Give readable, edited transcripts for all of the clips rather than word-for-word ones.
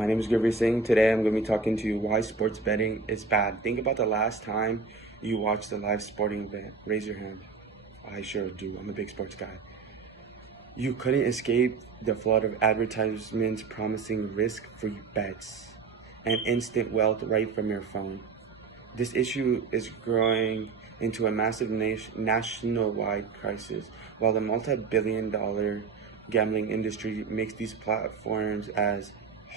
My name is Gurveer Singh. Today I'm going to be talking to you why sports betting is bad. Think about the last time you watched a live sporting event. Raise your hand. I sure do. I'm a big sports guy. You couldn't escape the flood of advertisements promising risk-free bets and instant wealth right from your phone. This issue is growing into a massive nationwide crisis. While the multi-billion-dollar gambling industry makes these platforms as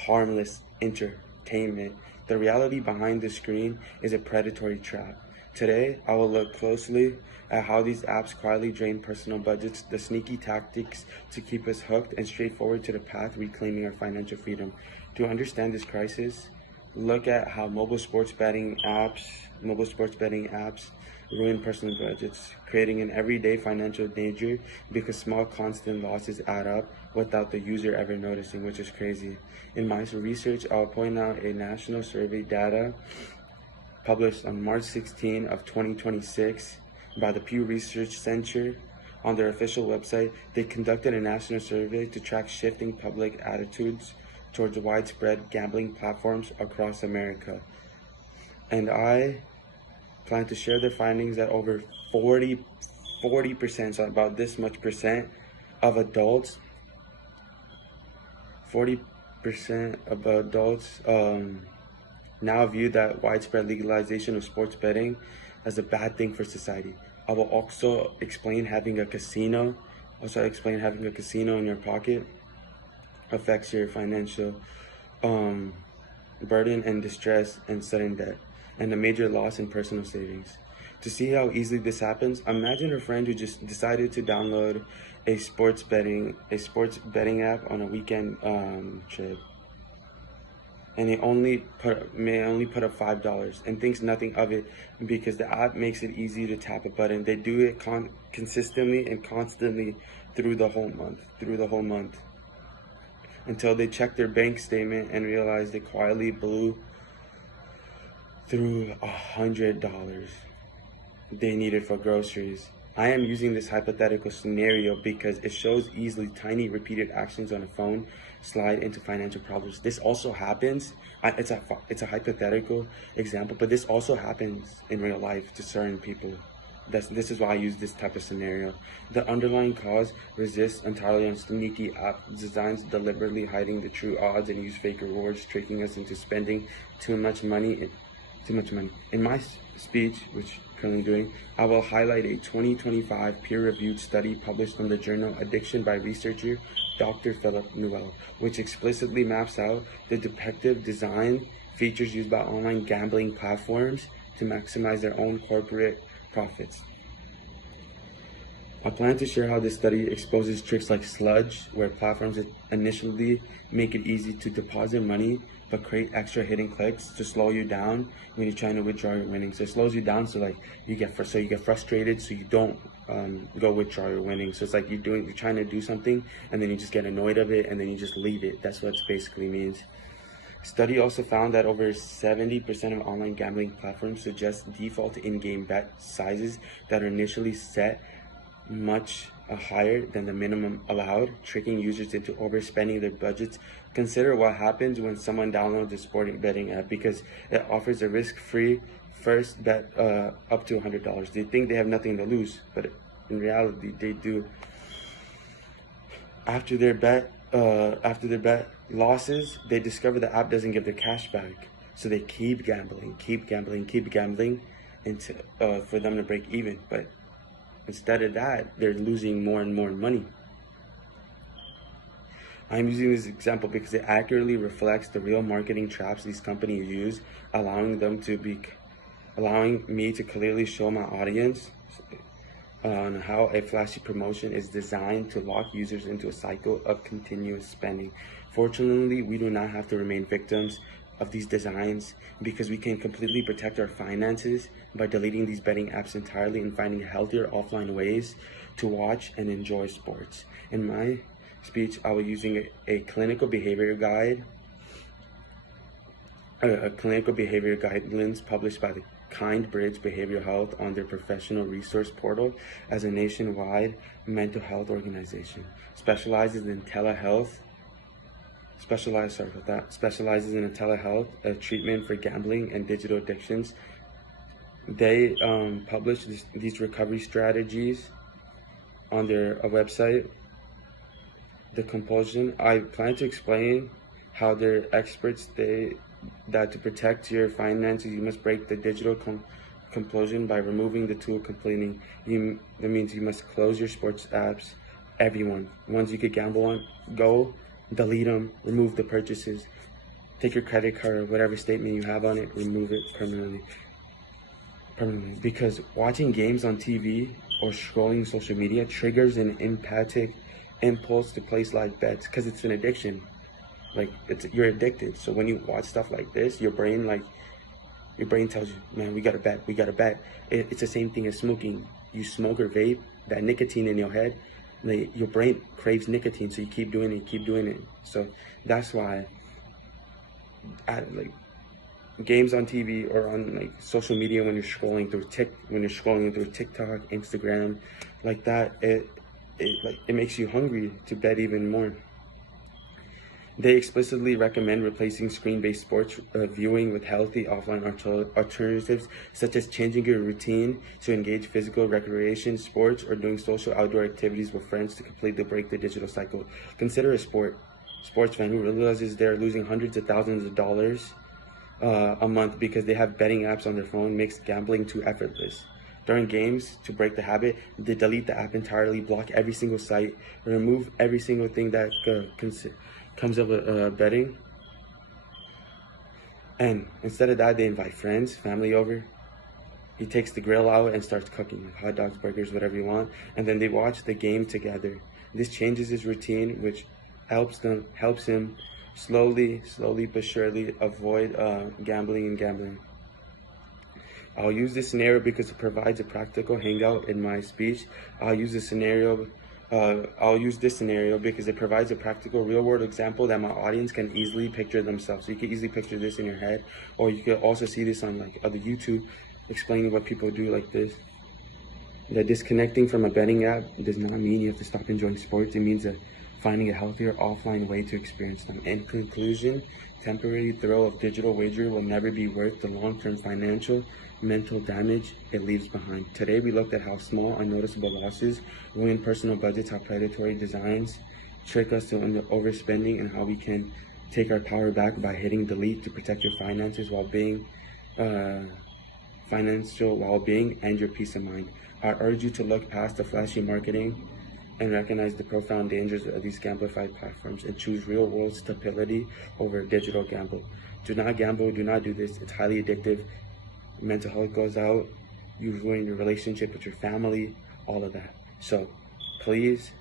harmless entertainment, the reality behind the screen is a predatory trap. Today, I will look closely at how these apps quietly drain personal budgets, the sneaky tactics to keep us hooked, and straightforward to the path reclaiming our financial freedom. To understand this crisis, look at how mobile sports betting apps ruin personal budgets, creating an everyday financial danger because small constant losses add up without the user ever noticing, which is crazy. In my research, I'll point out a national survey data published on March 16 of 2026 by the Pew Research Center. On their official website, they conducted a national survey to track shifting public attitudes towards widespread gambling platforms across America. And I plan to share their findings that over 40%, so about this much percent of adults, 40% of adults now view that widespread legalization of sports betting as a bad thing for society. I will also explain having a casino in your pocket affects your financial burden and distress and sudden death, and a major loss in personal savings. To see how easily this happens, imagine a friend who just decided to download a sports betting app on a weekend trip, and they may only put up $5 and thinks nothing of it because the app makes it easy to tap a button. They do it consistently and constantly through the whole month until they check their bank statement and realize they quietly blew through $100 they needed for groceries. I am using this hypothetical scenario because it shows easily tiny repeated actions on a phone slide into financial problems. This also happens. It's a hypothetical example, but this also happens in real life to certain people. This is why I use this type of scenario. The underlying cause resists entirely on sneaky app designs, deliberately hiding the true odds and use fake rewards, tricking us into spending too much money. In my speech, which I'm currently doing, I will highlight a 2025 peer-reviewed study published in the journal Addiction by researcher Dr. Philip Newell, which explicitly maps out the deceptive design features used by online gambling platforms to maximize their own corporate profits. I plan to share how this study exposes tricks like sludge, where platforms initially make it easy to deposit money but create extra hidden clicks to slow you down when you're trying to withdraw your winnings. So it slows you down, so like you get frustrated, so you don't go withdraw your winnings. So it's like you're trying to do something and then you just get annoyed of it and then you just leave it. That's what it basically means. Study also found that over 70% of online gambling platforms suggest default in-game bet sizes that are initially set much higher than the minimum allowed, tricking users into overspending their budgets. Consider what happens when someone downloads a sporting betting app because it offers a risk-free first bet up to $100. They think they have nothing to lose, but in reality they do. After their bet losses, they discover the app doesn't give their cash back, so they keep gambling until for them to break even. But instead of that, they're losing more and more money. I'm using this example because it accurately reflects the real marketing traps these companies use, allowing me to clearly show my audience on how a flashy promotion is designed to lock users into a cycle of continuous spending. Fortunately, we do not have to remain victims of these designs because we can completely protect our finances by deleting these betting apps entirely and finding healthier offline ways to watch and enjoy sports. In my speech, I will be using a clinical behavior guidelines published by the Kind Bridge Behavioral Health on their professional resource portal as a nationwide mental health organization. Specializes in telehealth specializes in telehealth treatment for gambling and digital addictions. They publish these recovery strategies on their website. The compulsion. I plan to explain how they're experts that to protect your finances, you must break the digital compulsion by removing the tool completely. That means you must close your sports apps, everyone. Ones you could gamble on, go, delete them, remove the purchases. Take your credit card or whatever statement you have on it, remove it permanently. Because watching games on TV or scrolling social media triggers an empathic impulse to place live bets because it's an addiction. Like you're addicted. So when you watch stuff like this, your brain tells you, man, we gotta bet. It's the same thing as smoking. You smoke or vape, that nicotine in your head, your brain craves nicotine, so you keep doing it. So that's why games on TV or on social media, when you're scrolling through TikTok, Instagram, like that, it makes you hungry to bet even more. They explicitly recommend replacing screen-based sports viewing with healthy offline alternatives, such as changing your routine to engage physical recreation, sports, or doing social outdoor activities with friends to completely break the digital cycle. Consider a sports fan who realizes they're losing hundreds of thousands of dollars a month because they have betting apps on their phone, makes gambling too effortless. During games, to break the habit, they delete the app entirely, block every single site, remove every single thing that comes of betting. And instead of that, they invite friends, family over. He takes the grill out and starts cooking hot dogs, burgers, whatever you want, and then they watch the game together. This changes his routine, which helps him slowly but surely avoid gambling. I'll use this scenario because it provides a practical hangout in my speech. I'll use this scenario because it provides a practical real-world example that my audience can easily picture themselves. So you can easily picture this in your head, or you can also see this on other YouTube explaining what people do like this. That disconnecting from a betting app does not mean you have to stop enjoying sports. It means that finding a healthier offline way to experience them. In conclusion, temporary thrill of digital wager will never be worth the long-term financial, mental damage it leaves behind. Today we looked at how small, unnoticeable losses ruin personal budgets, how predatory designs trick us into overspending, and how we can take our power back by hitting delete to protect your finances financial well-being and your peace of mind. I urge you to look past the flashy marketing and recognize the profound dangers of these gamified platforms and choose real-world stability over a digital gamble. Do not gamble, do not do this. It's highly addictive. Mental health goes out, you ruin your relationship with your family, all of that. So please,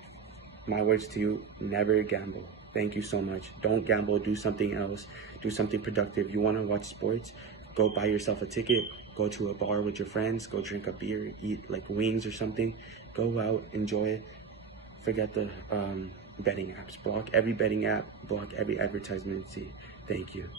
my words to you, never gamble. Thank you so much. Don't gamble, do something else, do something productive. You want to watch sports? Go buy yourself a ticket, go to a bar with your friends, go drink a beer, eat wings or something. Go out, enjoy it. Forget the betting apps. Block every betting app, block every advertisement you see. Thank you.